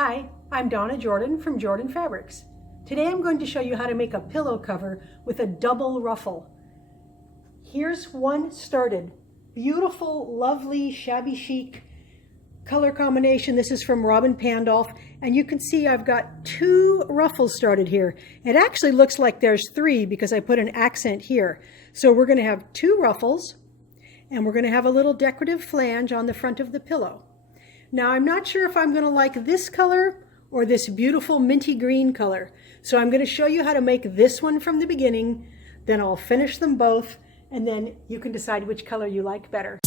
Hi, I'm Donna Jordan from Jordan Fabrics. Today I'm going to show you how to make a pillow cover with a double ruffle. Here's one started. Beautiful, lovely, shabby chic color combination. This is from Robin Pandolf, and you can see I've got two ruffles started here. It actually looks like there's three because I put an accent here. So we're going to have two ruffles, and we're going to have a little decorative flange on the front of the pillow. Now I'm not sure if I'm going to like this color or this beautiful minty green color. So I'm going to show you how to make this one from the beginning, then I'll finish them both, and then you can decide which color you like better.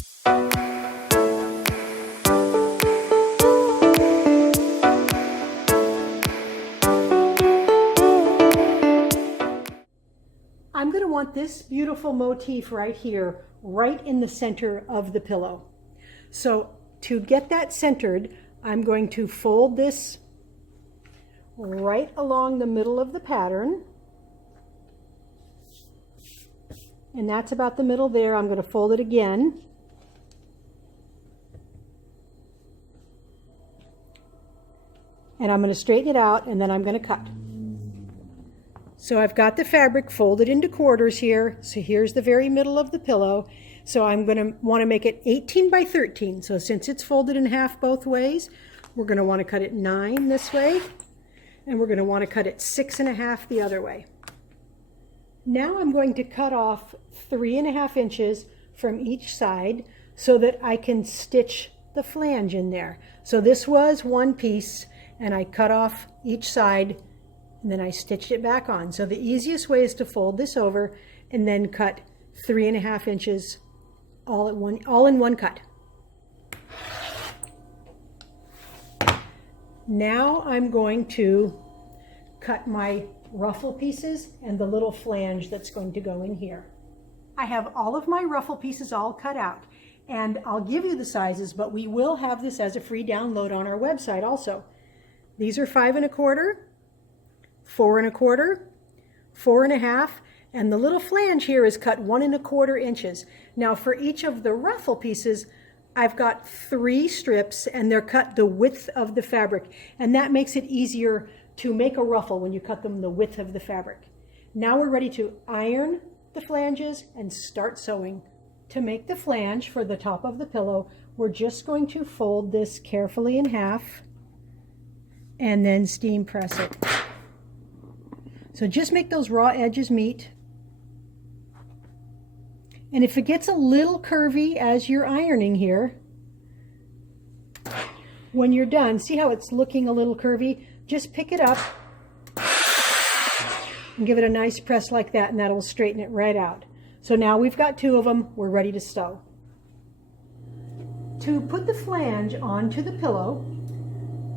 I'm going to want this beautiful motif right here, right in the center of the pillow. So to get that centered, I'm going to fold this right along the middle of the pattern. And that's about the middle there. I'm going to fold it again. And I'm going to straighten it out, and then I'm going to cut. So I've got the fabric folded into quarters here. So here's the very middle of the pillow. So I'm going to want to make it 18 by 13. So since it's folded in half both ways, we're going to want to cut it 9 this way, and we're going to want to cut it 6.5 the other way. Now I'm going to cut off 3.5 inches from each side so that I can stitch the flange in there. So this was one piece, and I cut off each side, and then I stitched it back on. So the easiest way is to fold this over and then cut 3.5 inches all in one cut. Now I'm going to cut my ruffle pieces and the little flange that's going to go in here. I have all of my ruffle pieces all cut out, and I'll give you the sizes, but we will have this as a free download on our website also. These are 5 1/4, 4 1/4, 4 1/2, and the little flange here is cut 1 1/4 inches. Now for each of the ruffle pieces, I've got 3 strips, and they're cut the width of the fabric, and that makes it easier to make a ruffle when you cut them the width of the fabric. Now we're ready to iron the flanges and start sewing. To make the flange for the top of the pillow, we're just going to fold this carefully in half and then steam press it. So just make those raw edges meet. And if it gets a little curvy as you're ironing here, when you're done, see how it's looking a little curvy? Just pick it up and give it a nice press like that, and that'll straighten it right out. So now we've got 2 of them, we're ready to sew. To put the flange onto the pillow,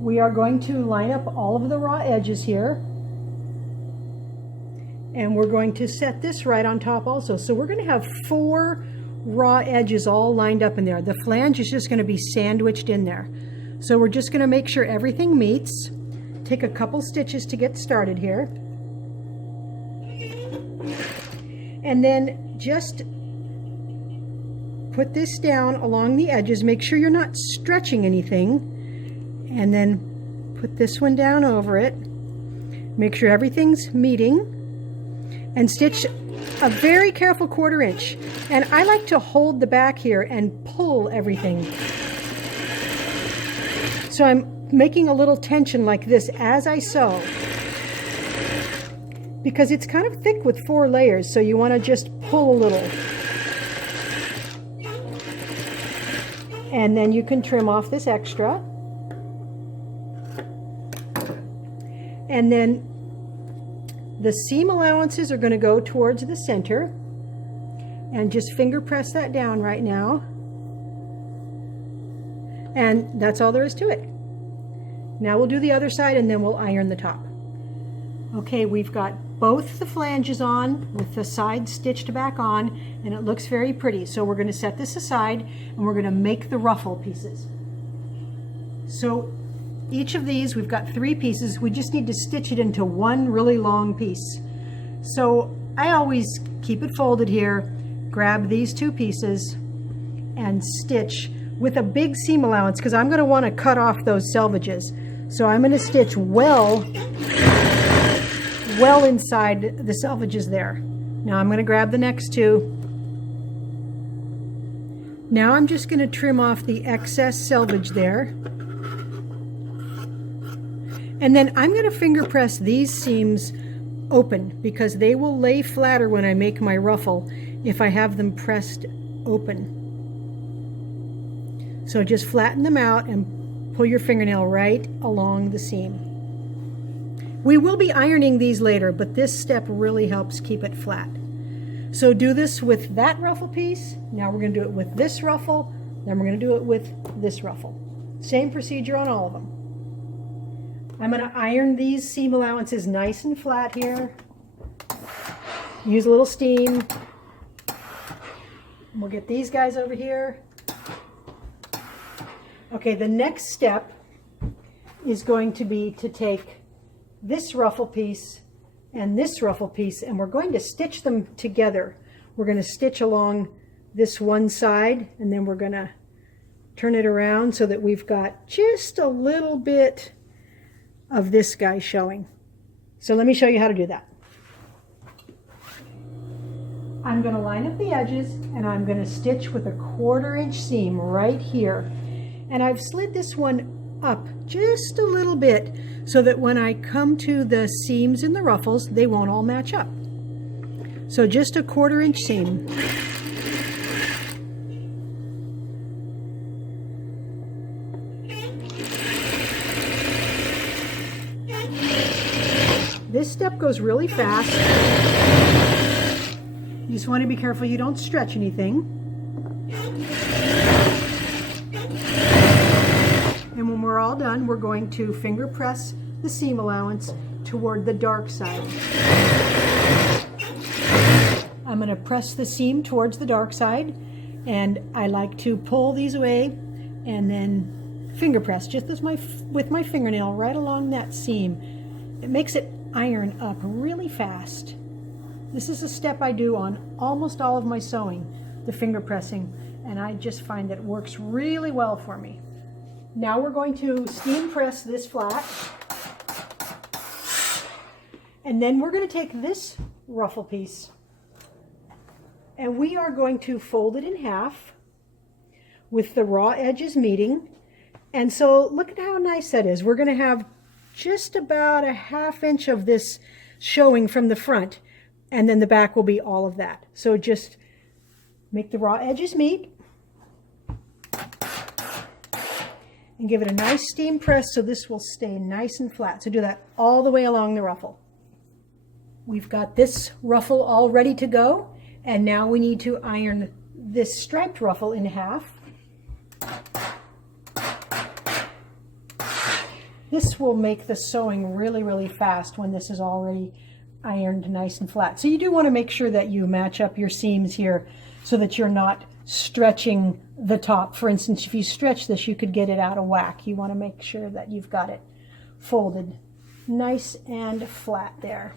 we are going to line up all of the raw edges here. And we're going to set this right on top also. So we're going to have 4 raw edges all lined up in there. The flange is just going to be sandwiched in there. So we're just going to make sure everything meets. Take a couple stitches to get started here. And then just put this down along the edges. Make sure you're not stretching anything. And then put this one down over it. Make sure everything's meeting. And stitch a very careful 1/4 inch. And I like to hold the back here and pull everything. So I'm making a little tension like this as I sew, because it's kind of thick with 4 layers, so you want to just pull a little. And then you can trim off this extra. And then the seam allowances are going to go towards the center, and just finger press that down right now. And that's all there is to it. Now we'll do the other side, and then we'll iron the top. Okay, we've got both the flanges on with the sides stitched back on, and it looks very pretty. So we're going to set this aside, and we're going to make the ruffle pieces. So each of these, we've got 3 pieces. We just need to stitch it into one really long piece. So I always keep it folded here, grab these 2 pieces, and stitch with a big seam allowance, because I'm going to want to cut off those selvages. So I'm going to stitch well inside the selvages there. Now I'm going to grab the next two. Now I'm just going to trim off the excess selvage there. And then I'm going to finger press these seams open because they will lay flatter when I make my ruffle if I have them pressed open. So just flatten them out and pull your fingernail right along the seam. We will be ironing these later, but this step really helps keep it flat. So do this with that ruffle piece. Now we're going to do it with this ruffle. Then we're going to do it with this ruffle. Same procedure on all of them. I'm going to iron these seam allowances nice and flat here. Use a little steam. We'll get these guys over here. Okay, the next step is going to be to take this ruffle piece and this ruffle piece, and we're going to stitch them together. We're going to stitch along this one side, and then we're going to turn it around so that we've got just a little bit of this guy showing. So let me show you how to do that. I'm going to line up the edges, and I'm going to stitch with a 1/4 inch seam right here. And I've slid this one up just a little bit so that when I come to the seams in the ruffles, they won't all match up. So just a 1/4 inch seam. This step goes really fast. You just want to be careful you don't stretch anything. And when we're all done, we're going to finger press the seam allowance toward the dark side. I'm going to press the seam towards the dark side, and I like to pull these away and then finger press just with my fingernail right along that seam. It makes it iron up really fast. This is a step I do on almost all of my sewing, the finger pressing, and I just find that it works really well for me. Now we're going to steam press this flat, and then we're going to take this ruffle piece and we are going to fold it in half with the raw edges meeting. And so look at how nice that is. We're going to have just about a 1/2 inch of this showing from the front, and then the back will be all of that. So just make the raw edges meet and give it a nice steam press so this will stay nice and flat. So do that all the way along the ruffle. We've got this ruffle all ready to go, and now we need to iron this striped ruffle in half. This will make the sewing really, really fast when this is already ironed nice and flat. So you do want to make sure that you match up your seams here so that you're not stretching the top. For instance, if you stretch this, you could get it out of whack. You want to make sure that you've got it folded nice and flat there.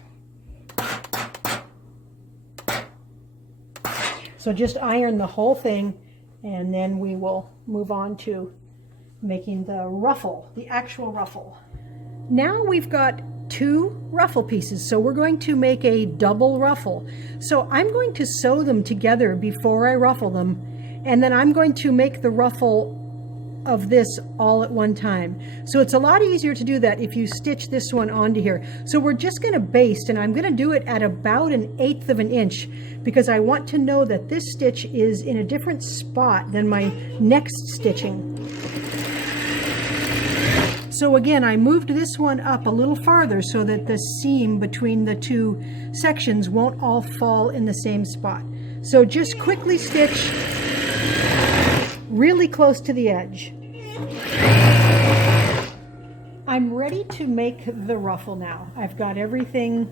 So just iron the whole thing, and then we will move on to making the ruffle, the actual ruffle. Now we've got 2 ruffle pieces, so we're going to make a double ruffle. So I'm going to sew them together before I ruffle them, and then I'm going to make the ruffle of this all at one time. So it's a lot easier to do that if you stitch this one onto here. So we're just going to baste, and I'm going to do it at about 1/8 of an inch because I want to know that this stitch is in a different spot than my next stitching. So again, I moved this one up a little farther so that the seam between the 2 sections won't all fall in the same spot. So just quickly stitch really close to the edge. I'm ready to make the ruffle now. I've got everything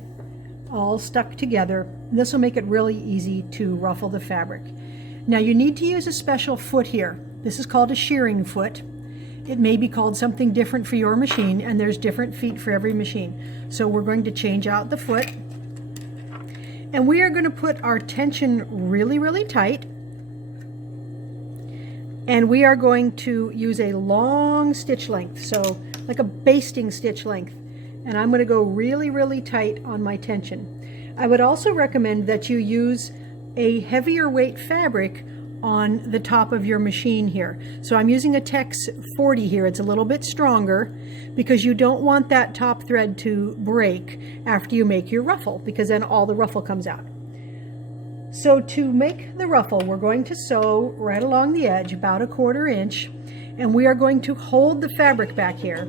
all stuck together. This will make it really easy to ruffle the fabric. Now you need to use a special foot here. This is called a shearing foot. It may be called something different for your machine, and there's different feet for every machine. So we're going to change out the foot, and we are going to put our tension really, really tight, and we are going to use a long stitch length. So like a basting stitch length. And I'm going to go really, really tight on my tension. I would also recommend that you use a heavier weight fabric on the top of your machine here. So I'm using a Tex 40 here. It's a little bit stronger because you don't want that top thread to break after you make your ruffle, because then all the ruffle comes out. So to make the ruffle, we're going to sew right along the edge, about 1/4 inch, and we are going to hold the fabric back here.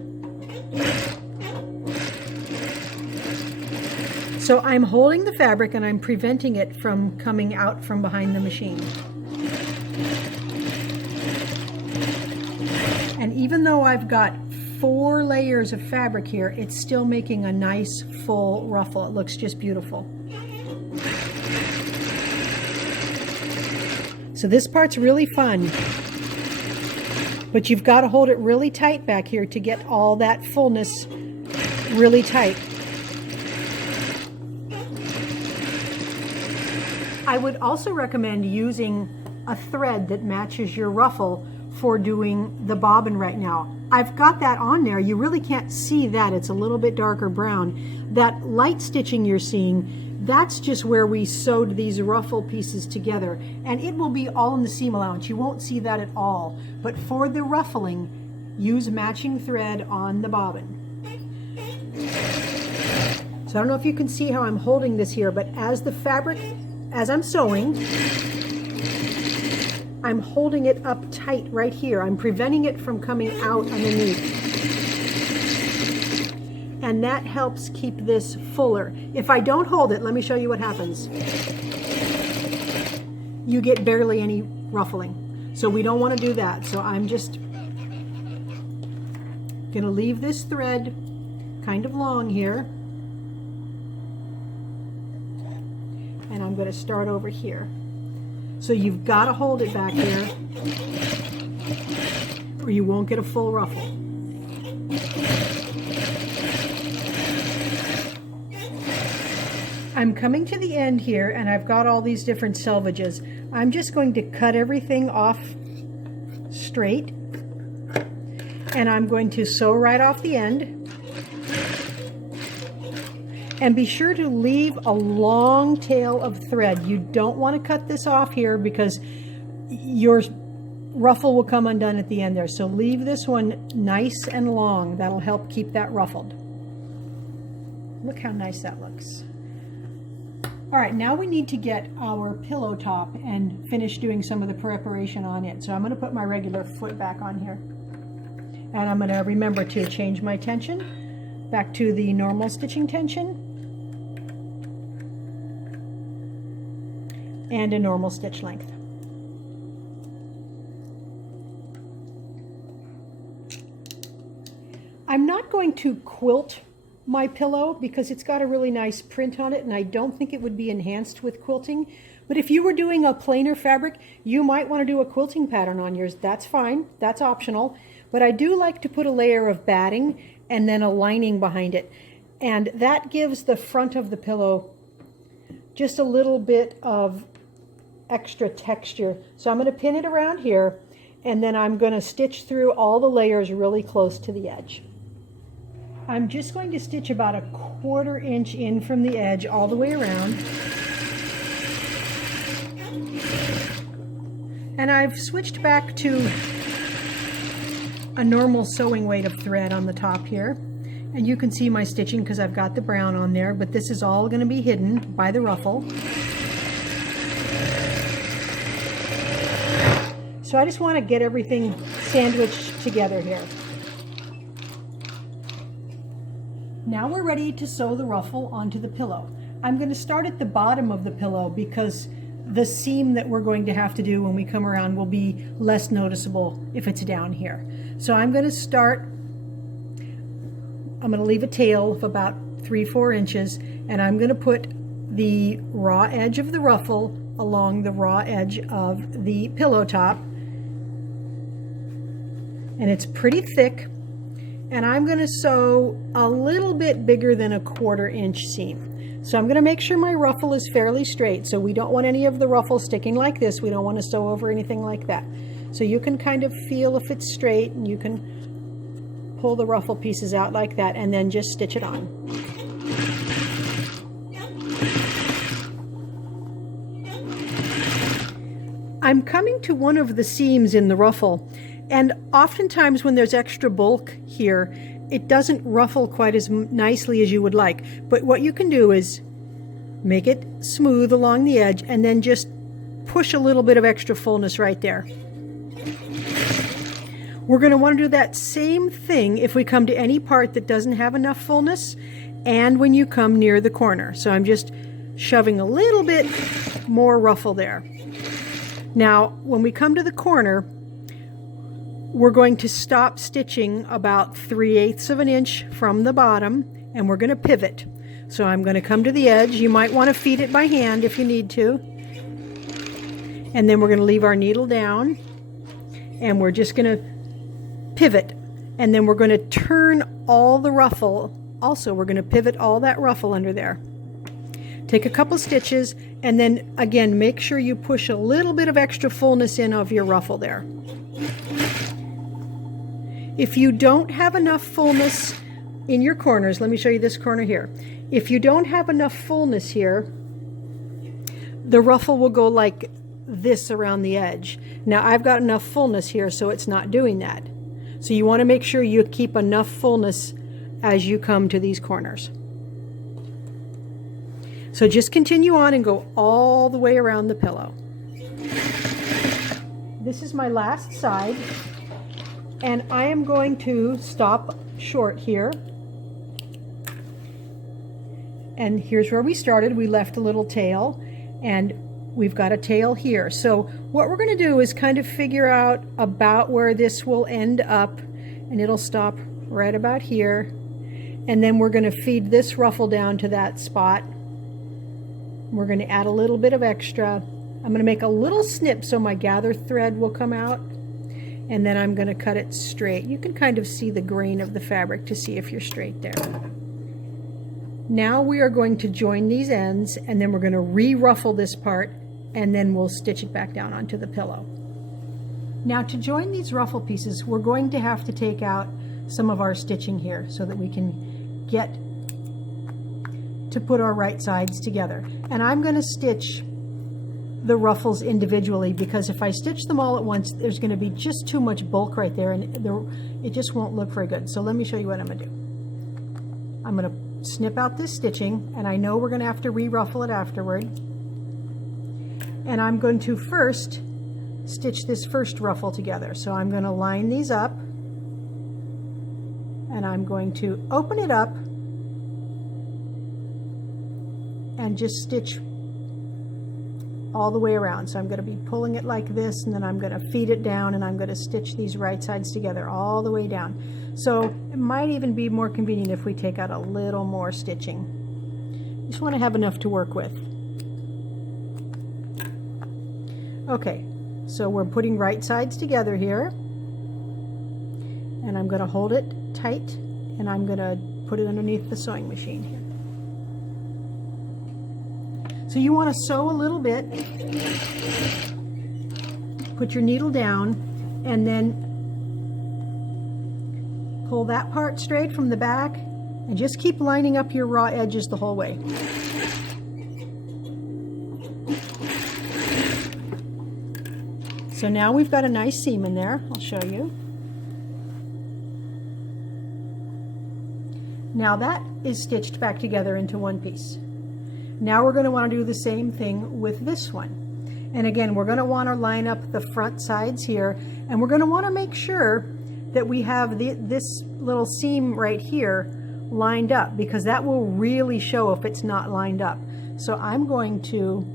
So I'm holding the fabric and I'm preventing it from coming out from behind the machine. And even though I've got 4 layers of fabric here, it's still making a nice full ruffle. It looks just beautiful. So this part's really fun, but you've got to hold it really tight back here to get all that fullness really tight. I would also recommend using a thread that matches your ruffle for doing the bobbin right now. I've got that on there. You really can't see that. It's a little bit darker brown. That light stitching you're seeing, that's just where we sewed these ruffle pieces together, and it will be all in the seam allowance. You won't see that at all. But for the ruffling, use matching thread on the bobbin. So I don't know if you can see how I'm holding this here, but as I'm sewing, I'm holding it up tight right here. I'm preventing it from coming out underneath. And that helps keep this fuller. If I don't hold it, let me show you what happens. You get barely any ruffling. So we don't want to do that. So I'm just gonna leave this thread kind of long here. And I'm going to start over here. So you've got to hold it back here or you won't get a full ruffle. I'm coming to the end here and I've got all these different selvages. I'm just going to cut everything off straight and I'm going to sew right off the end. And be sure to leave a long tail of thread. You don't want to cut this off here because your ruffle will come undone at the end there. So leave this one nice and long. That'll help keep that ruffled. Look how nice that looks. All right, now we need to get our pillow top and finish doing some of the preparation on it. So I'm going to put my regular foot back on here. And I'm going to remember to change my tension back to the normal stitching tension. And a normal stitch length. I'm not going to quilt my pillow because it's got a really nice print on it and I don't think it would be enhanced with quilting. But if you were doing a plainer fabric, you might want to do a quilting pattern on yours. That's fine, that's optional. But I do like to put a layer of batting and then a lining behind it. And that gives the front of the pillow just a little bit of extra texture. So I'm going to pin it around here and then I'm going to stitch through all the layers really close to the edge. I'm just going to stitch about 1/4 inch in from the edge all the way around. And I've switched back to a normal sewing weight of thread on the top here. And you can see my stitching because I've got the brown on there, but this is all going to be hidden by the ruffle. So I just want to get everything sandwiched together here. Now we're ready to sew the ruffle onto the pillow. I'm going to start at the bottom of the pillow because the seam that we're going to have to do when we come around will be less noticeable if it's down here. So I'm going to start, I'm going to leave a tail of about 3-4 inches and I'm going to put the raw edge of the ruffle along the raw edge of the pillow top. And it's pretty thick. And I'm going to sew a little bit bigger than 1/4 inch seam. So I'm going to make sure my ruffle is fairly straight. So we don't want any of the ruffle sticking like this. We don't want to sew over anything like that. So you can kind of feel if it's straight and you can pull the ruffle pieces out like that, and then just stitch it on. I'm coming to one of the seams in the ruffle, and oftentimes when there's extra bulk here, it doesn't ruffle quite as nicely as you would like. But what you can do is make it smooth along the edge and then just push a little bit of extra fullness right there. We're going to want to do that same thing if we come to any part that doesn't have enough fullness and when you come near the corner. So I'm just shoving a little bit more ruffle there. Now, when we come to the corner, we're going to stop stitching about 3/8 of an inch from the bottom, and we're going to pivot. So I'm going to come to the edge. You might want to feed it by hand if you need to. And then we're going to leave our needle down, and we're just going to pivot. And then we're going to turn all the ruffle. Also, we're going to pivot all that ruffle under there. Take a couple stitches, and then again, make sure you push a little bit of extra fullness in of your ruffle there. If you don't have enough fullness in your corners, let me show you this corner here. If you don't have enough fullness here, the ruffle will go like this around the edge. Now I've got enough fullness here, so it's not doing that. So you want to make sure you keep enough fullness as you come to these corners. So just continue on and go all the way around the pillow. This is my last side, and I am going to stop short here. And here's where we started. We left a little tail, and we've got a tail here. So what we're going to do is kind of figure out about where this will end up, and it'll stop right about here. And then we're going to feed this ruffle down to that spot. We're going to add a little bit of extra. I'm going to make a little snip so my gather thread will come out, and then I'm going to cut it straight. You can kind of see the grain of the fabric to see if you're straight there. Now we are going to join these ends, and then we're going to re-ruffle this part, and then we'll stitch it back down onto the pillow. Now to join these ruffle pieces, we're going to have to take out some of our stitching here so that we can get to put our right sides together. And I'm going to stitch the ruffles individually, because if I stitch them all at once, there's going to be just too much bulk right there, and it just won't look very good. So let me show you what I'm going to do. I'm going to snip out this stitching, and I know we're going to have to re-ruffle it afterward. And I'm going to first stitch this first ruffle together. So I'm going to line these up, and I'm going to open it up and just stitch all the way around. So I'm going to be pulling it like this, and then I'm going to feed it down, and I'm going to stitch these right sides together all the way down. So it might even be more convenient if we take out a little more stitching. You just want to have enough to work with. Okay, so we're putting right sides together here, and I'm going to hold it tight, and I'm going to put it underneath the sewing machine here. So you want to sew a little bit, put your needle down, and then pull that part straight from the back, and just keep lining up your raw edges the whole way. So now we've got a nice seam in there. I'll show you. Now that is stitched back together into one piece. Now we're going to want to do the same thing with this one. And again, we're going to want to line up the front sides here, and we're going to want to make sure that we have this little seam right here lined up, because that will really show if it's not lined up. So I'm going to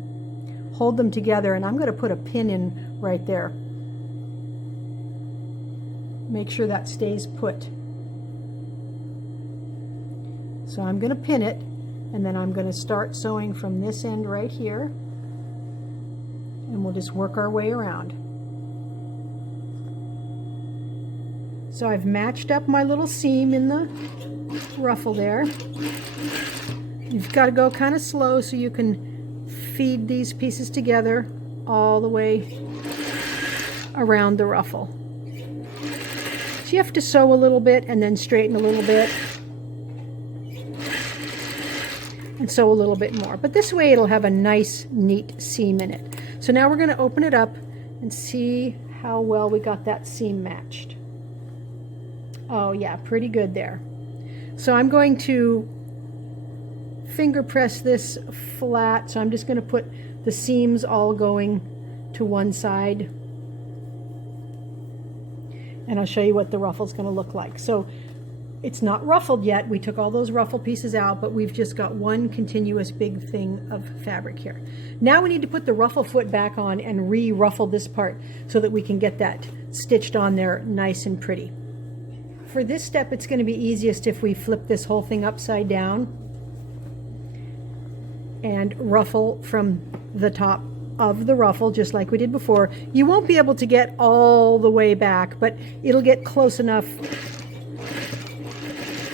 hold them together, and I'm going to put a pin in right there. Make sure that stays put. So I'm going to pin it, and then I'm going to start sewing from this end right here, and we'll just work our way around. So I've matched up my little seam in the ruffle there. You've got to go kind of slow so you can feed these pieces together all the way around the ruffle. So you have to sew a little bit and then straighten a little bit and sew a little bit more. But this way it'll have a nice, neat seam in it. So now we're going to open it up and see how well we got that seam matched. Oh yeah, pretty good there. So I'm going to finger press this flat. So I'm just going to put the seams all going to one side. And I'll show you what the ruffle's going to look like. So it's not ruffled yet. We took all those ruffle pieces out, but we've just got one continuous big thing of fabric here. Now we need to put the ruffle foot back on and re-ruffle this part so that we can get that stitched on there nice and pretty. For this step, it's going to be easiest if we flip this whole thing upside down and ruffle from the top of the ruffle, just like we did before. You won't be able to get all the way back, but it'll get close enough.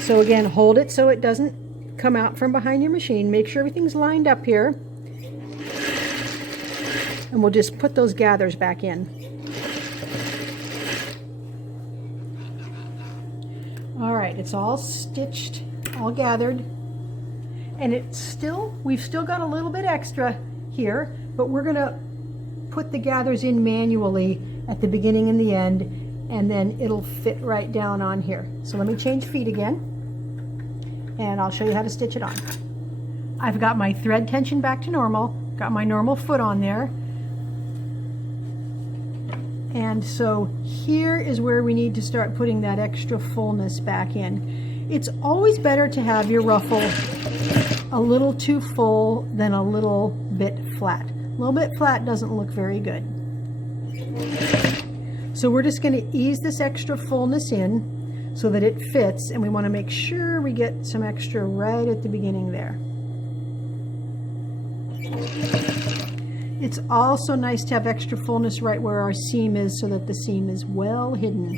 So again, hold it so it doesn't come out from behind your machine. Make sure everything's lined up here. And we'll just put those gathers back in. All right, it's all stitched, all gathered. And we've still got a little bit extra here, but we're gonna put the gathers in manually at the beginning and the end, and then it'll fit right down on here. So let me change feet again, and I'll show you how to stitch it on. I've got my thread tension back to normal, got my normal foot on there. And so here is where we need to start putting that extra fullness back in. It's always better to have your ruffle a little too full than a little bit flat. A little bit flat doesn't look very good. So we're just going to ease this extra fullness in so that it fits, and we want to make sure we get some extra right at the beginning there. It's also nice to have extra fullness right where our seam is so that the seam is well hidden.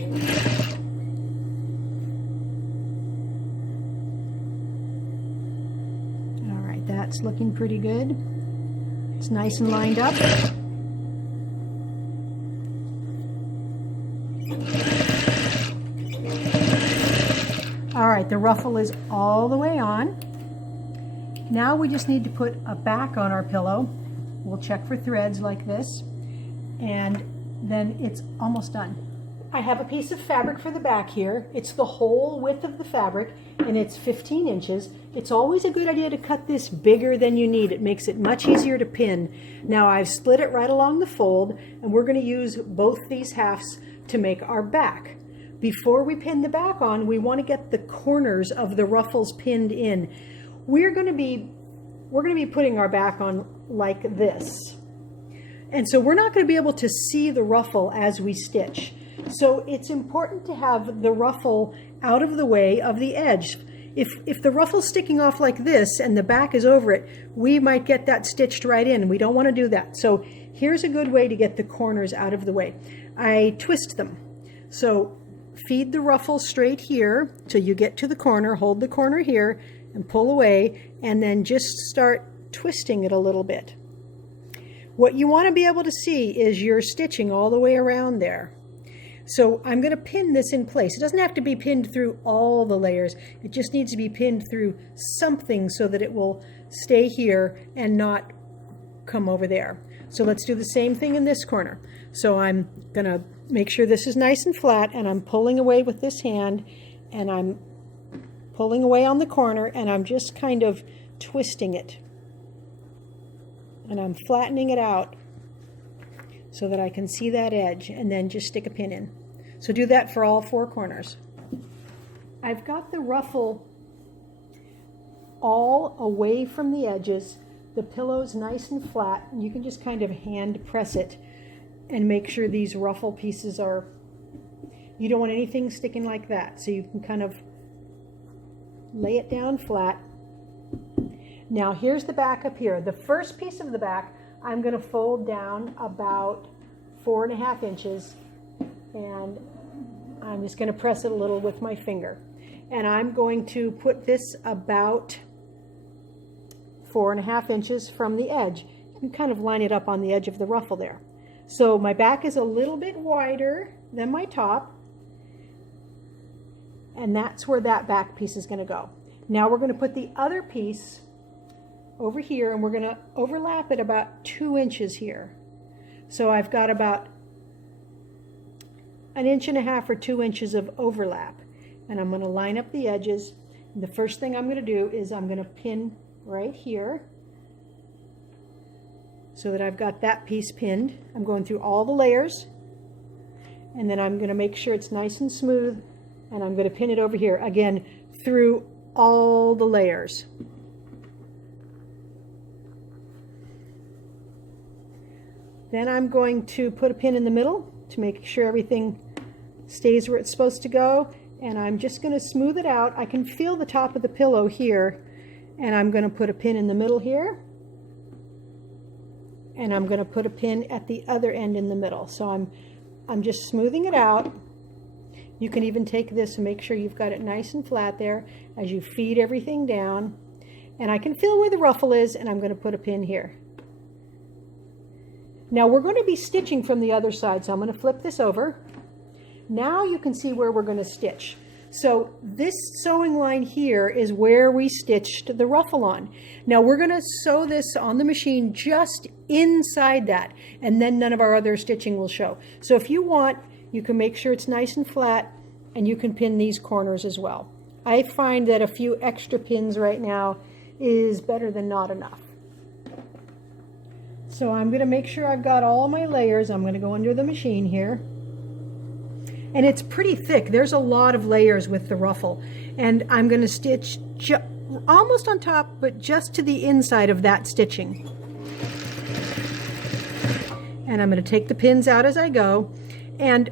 All right, that's looking pretty good. It's nice and lined up. All right, the ruffle is all the way on. Now we just need to put a back on our pillow. We'll check for threads like this, and then it's almost done. I have a piece of fabric for the back here. It's the whole width of the fabric, and it's 15 inches. It's always a good idea to cut this bigger than you need. It makes it much easier to pin. Now I've split it right along the fold, and we're going to use both these halves to make our back. Before we pin the back on, we want to get the corners of the ruffles pinned in. We're going to be putting our back on like this. And so we're not going to be able to see the ruffle as we stitch. So it's important to have the ruffle out of the way of the edge. If the ruffle's sticking off like this and the back is over it, we might get that stitched right in. We don't want to do that. So here's a good way to get the corners out of the way. I twist them. So feed the ruffle straight here till you get to the corner, hold the corner here and pull away, and then just start twisting it a little bit. What you want to be able to see is you're stitching all the way around there. So I'm going to pin this in place. It doesn't have to be pinned through all the layers. It just needs to be pinned through something so that it will stay here and not come over there. So let's do the same thing in this corner. So I'm going to make sure this is nice and flat, and I'm pulling away with this hand, and I'm pulling away on the corner, and I'm just kind of twisting it. And I'm flattening it out so that I can see that edge, and then just stick a pin in. So do that for all four corners. I've got the ruffle all away from the edges. The pillow's nice and flat, and you can just kind of hand press it and make sure these ruffle pieces are, you don't want anything sticking like that. So you can kind of lay it down flat. Now here's the back up here. The first piece of the back I'm going to fold down about 4.5 inches, and I'm just going to press it a little with my finger. And I'm going to put this about 4.5 inches from the edge. You can kind of line it up on the edge of the ruffle there. So my back is a little bit wider than my top, And that's where that back piece is going to go. Now we're going to put the other piece over here, and we're going to overlap it about 2 inches here. So I've got about 1.5 inches or 2 inches of overlap. And I'm going to line up the edges. And the first thing I'm going to do is I'm going to pin right here so that I've got that piece pinned. I'm going through all the layers, and then I'm going to make sure it's nice and smooth, and I'm going to pin it over here again through all the layers. Then I'm going to put a pin in the middle to make sure everything stays where it's supposed to go, and I'm just going to smooth it out. I can feel the top of the pillow here, and I'm going to put a pin in the middle here, and I'm going to put a pin at the other end in the middle. So I'm just smoothing it out. You can even take this and make sure you've got it nice and flat there as you feed everything down. And I can feel where the ruffle is, and I'm going to put a pin here. Now we're going to be stitching from the other side, so I'm going to flip this over. Now you can see where we're going to stitch. So this sewing line here is where we stitched the ruffle on. Now we're going to sew this on the machine just inside that, and then none of our other stitching will show. So if you want, you can make sure it's nice and flat, and you can pin these corners as well. I find that a few extra pins right now is better than not enough. So I'm going to make sure I've got all my layers. I'm going to go under the machine here. And it's pretty thick. There's a lot of layers with the ruffle. And I'm going to stitch almost on top, but just to the inside of that stitching. And I'm going to take the pins out as I go. And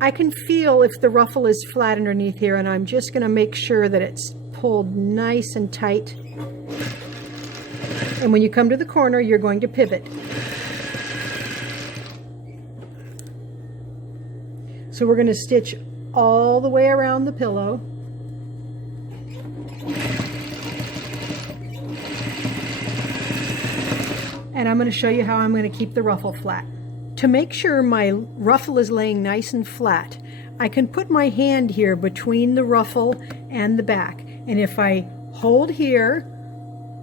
I can feel if the ruffle is flat underneath here, and I'm just going to make sure that it's pulled nice and tight. And when you come to the corner, you're going to pivot. So we're going to stitch all the way around the pillow. And I'm going to show you how I'm going to keep the ruffle flat. To make sure my ruffle is laying nice and flat, I can put my hand here between the ruffle and the back. And if I hold here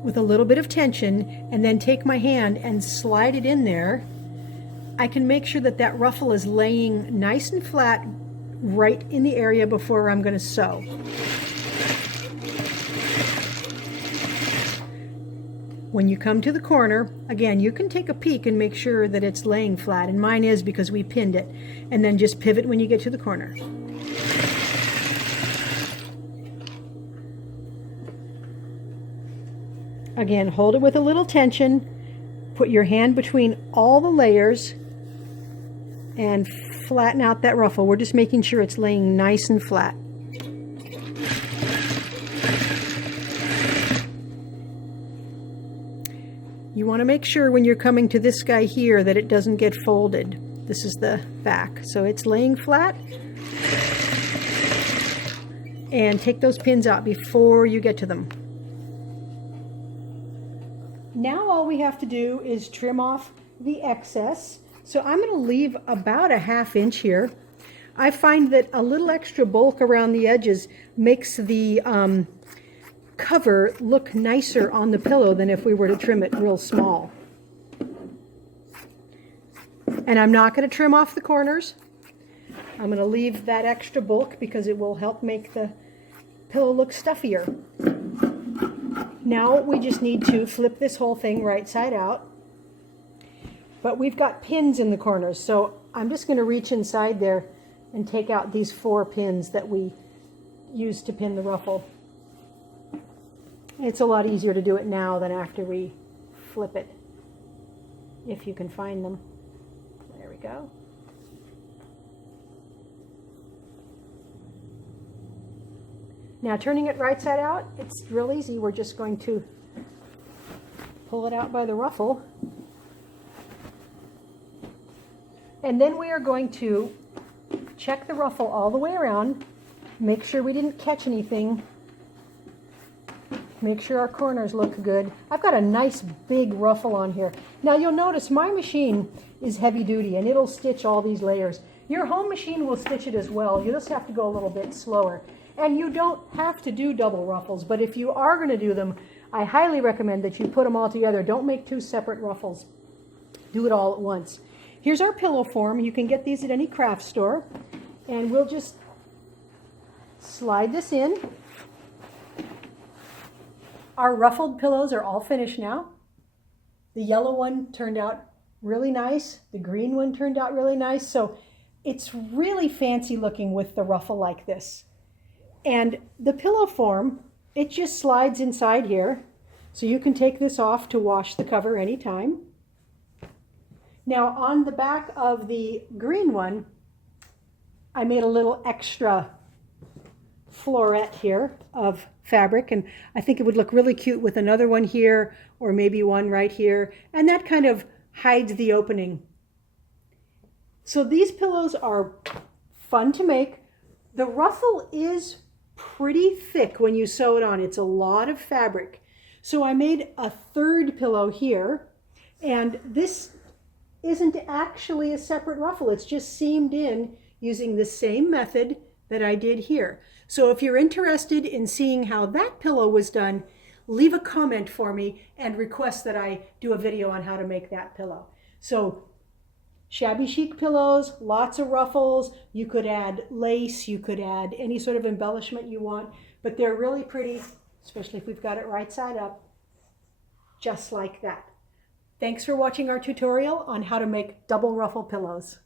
with a little bit of tension and then take my hand and slide it in there, I can make sure that that ruffle is laying nice and flat right in the area before I'm going to sew. When you come to the corner, again, you can take a peek and make sure that it's laying flat, and mine is because we pinned it, and then just pivot when you get to the corner. Again, hold it with a little tension, put your hand between all the layers, and flatten out that ruffle. We're just making sure it's laying nice and flat. You want to make sure when you're coming to this guy here that it doesn't get folded. This is the back, so it's laying flat. And take those pins out before you get to them. Now all we have to do is trim off the excess. So I'm going to leave about 1/2 inch here. I find that a little extra bulk around the edges makes the cover look nicer on the pillow than if we were to trim it real small. And I'm not going to trim off the corners. I'm going to leave that extra bulk because it will help make the pillow look stuffier. Now we just need to flip this whole thing right side out. But we've got pins in the corners, so I'm just going to reach inside there and take out these 4 pins that we used to pin the ruffle. It's a lot easier to do it now than after we flip it, if you can find them. There we go. Now turning it right side out, it's real easy. We're just going to pull it out by the ruffle. And then we are going to check the ruffle all the way around, make sure we didn't catch anything, make sure our corners look good. I've got a nice big ruffle on here. Now you'll notice my machine is heavy duty and it'll stitch all these layers. Your home machine will stitch it as well. You just have to go a little bit slower. And you don't have to do double ruffles, but if you are going to do them, I highly recommend that you put them all together. Don't make two separate ruffles. Do it all at once. Here's our pillow form. You can get these at any craft store. And we'll just slide this in. Our ruffled pillows are all finished now. The yellow one turned out really nice. The green one turned out really nice. So it's really fancy looking with the ruffle like this. And the pillow form, it just slides inside here. So you can take this off to wash the cover anytime. Now on the back of the green one, I made a little extra floret here of fabric, and I think it would look really cute with another one here or maybe one right here, and that kind of hides the opening. So these pillows are fun to make. The ruffle is pretty thick when you sew it on. It's a lot of fabric. So I made a third pillow here, and this isn't actually a separate ruffle. It's just seamed in using the same method that I did here. So if you're interested in seeing how that pillow was done, leave a comment for me and request that I do a video on how to make that pillow. So shabby chic pillows, lots of ruffles. You could add lace, you could add any sort of embellishment you want, but they're really pretty, especially if we've got it right side up, just like that. Thanks for watching our tutorial on how to make double ruffle pillows.